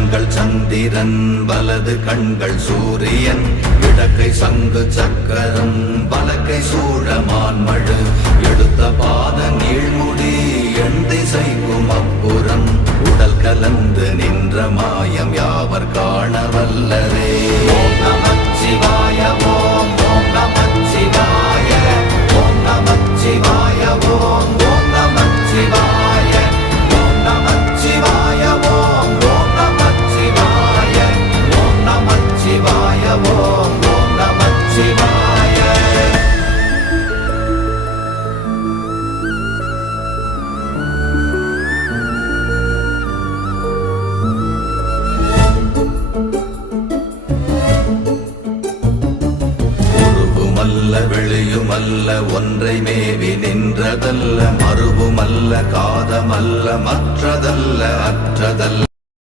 கண்கள் சந்திரன் வலது கண்கள் சூரியன் இடக்கை சங்கு சக்கரம் வலக்கை சூழமான்மழு எடுத்த பாத நீழ்முடி எண் திசைக்கும் அப்புறம் உடல் கலந்து நின்ற மாயம் யாவர் காண வல்லரே. ஓம் நமச்சிவாய ஓம் ஓம் நமச்சிவாய ஓம் நமச்சிவாய ஓம் ஓம் நமச்சிவாய ஓம் நமச்சிவாய ஓம் ஓம் நமச்சிவாய ஓம் நமச்சிவாய ஓம் ஓம் நமச்சிவாய. வெளியுமல்ல ஒன்றை மேவி நின்றதல்ல மறுவுமல்ல காதமல்ல மற்றதல்ல அற்றதல்ல